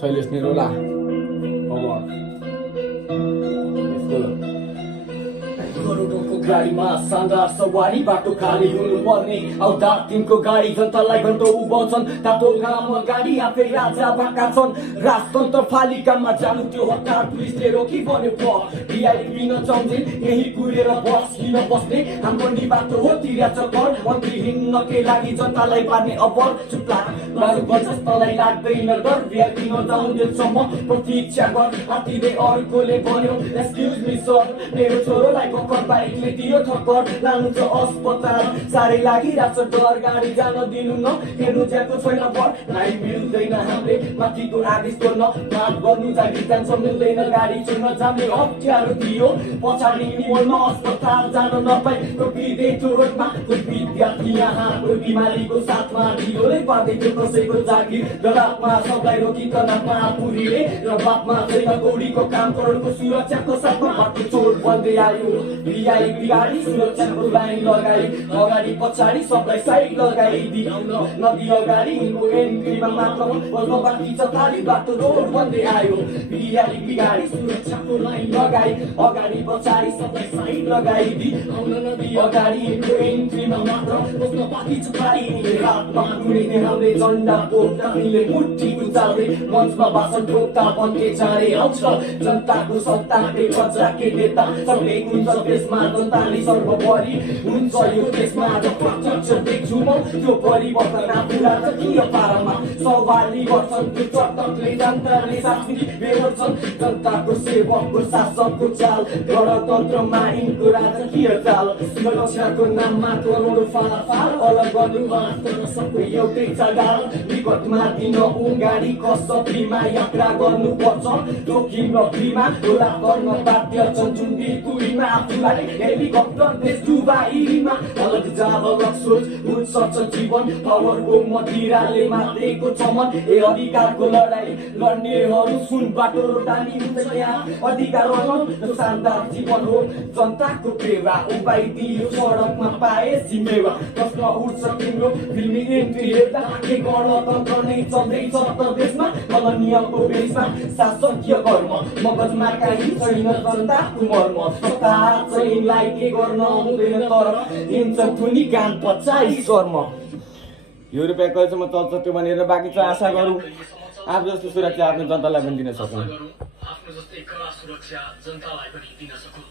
शैलेश निरोला करोडौँको गाडीमा शानदार सवारी बाटो खाली हुनुपर्ने औदार तिनको गाडी जनतालाई घन्टो उभन्छन् तातो घाम गाडी आफै राजा भएका छन् राजतन्त्र फालिकामा जानु त्यो हतार पुलिसले रोकी बन्यो भिआइपी नचाउँदै यही कुरेर बस किन बस्ने हाम्रो नि बाटो हो तिरा चक्कर मन्त्री हिँड्नकै लागि जनतालाई पार्ने अब्बल चुप्ला बारु बचस तलाई लाग्दैन डर भिआइपी नजाउँदैसम्म प्रतीक्षा गर अतिले अरूकोले भन्यो एक्सक्युज मी सर मेरो छोरोलाई बाइकले दियो ठक्कर लानु छ अस्पताल साह्रै लागिरहेको छ डर गाडी जान दिनु न हेर्नु ज्याएको छैन भर नाइ मिल्दैन हामीले माथिको आदेश गर्न माफ गर्नु जाने जान्छ मिल्दैन गाडी चुन्न जाने अप्ठ्यारो दियो पछाडि मोडमा अस्पताल जान नपाई रोकिँदै थियो रोडमा कोही विद्यार्थी यहाँ कोही बिमारीको साथमा ढिलोले पार्दै थियो कसैको जागिर दबाबमा सबलाई रोकिकन महापुरीले र बापमा छैन गौडीको काम करोडको सुरक्षाको साथमा बाटो चोर बन्दै आयो भिआइपी गाडी सुरक्षाको लाइन लगाई अगाडि पछाडि सबलाई साइड लगाइदियो नदी अगाडि यिनको एन्ट्रीमा मात्र बल्ल बाँकी छ खाली बाटो रोड बन्दै आयो भिआइपी गाडी सुरक्षाको लाइन लगाई अगाडि पछाडि सबलाई साइड लगाइदियो नदी अगाडि यिनको एन्ट्रीमा मात्र बस्न बाँकी छ खाली हातमा गुडिने हाल्दै झन्डा बोक्दा यिनले मुट्ठी उचाल्दै मञ्चमा भाषण ठोक्दा भन्ने चाँडै आउँछ जनताको सत्ताकै बच्चाकै नेता सबले हुन्छ देशमा जनताले सर्वोपरि हुन्छ यो देशमा प्रत्यक्ष देख्छु म त्यो परिवर्तन आफूलाई त के पारमा सवाली गर्छन् त्यो चटकले जनताले शास्त्री बेहोर्छन् जनताको सेवकको शासकको चाल गणतन्त्रमा यिनको राजकीय चाल सुरक्षाको नाममा करोडौँ फालाफाल अलग गर्नु मात्र सबै एउटै चाल विगतमा दिन उगाडी कसरीमा यात्रा गर्नुपर्छ जोखिम र फ्रीमा होला गर्न बाध्य छन् जुन बिकुरीमा आफूलाई हेलिकप्टर देश डुबाइमा अलग जाल अलग सोच उच्च छ जीवन पावरको मदिराले मात्रेको चमन ए अधिकारको लडाई लड्नेहरू सुन बाटो रोटानी हुन्छ यहाँ अधिकार रहन शानदार जीवन हो जनताको पेवा उपाइदियो सडकमा पाए जिम्मेवा प्रश्न उठ्छ तिम्रो फिल्मी एन्ट्री हेर्दा के गणतन्त्र नै चल्दैछ त देशमा कलनियमको बेसमा शासकीय कर्म मगजमा काहीँ छैन जनताको मर्म सत्ता चाहिँलाई के गर्न आउँदैन तर हिन्छ थुनी कान पचाइ कर्म यो रुपियाँ कहिलेसम्म चल्छ त्यो भनेर बाँकी चाहिँ आशा गरौँ आफू जस्तो सुरक्षा आफ्नो जनतालाई पनि दिन सकौँ आफ्नो जस्तै कडा सुरक्षा जनतालाई पनि दिन सकौँ।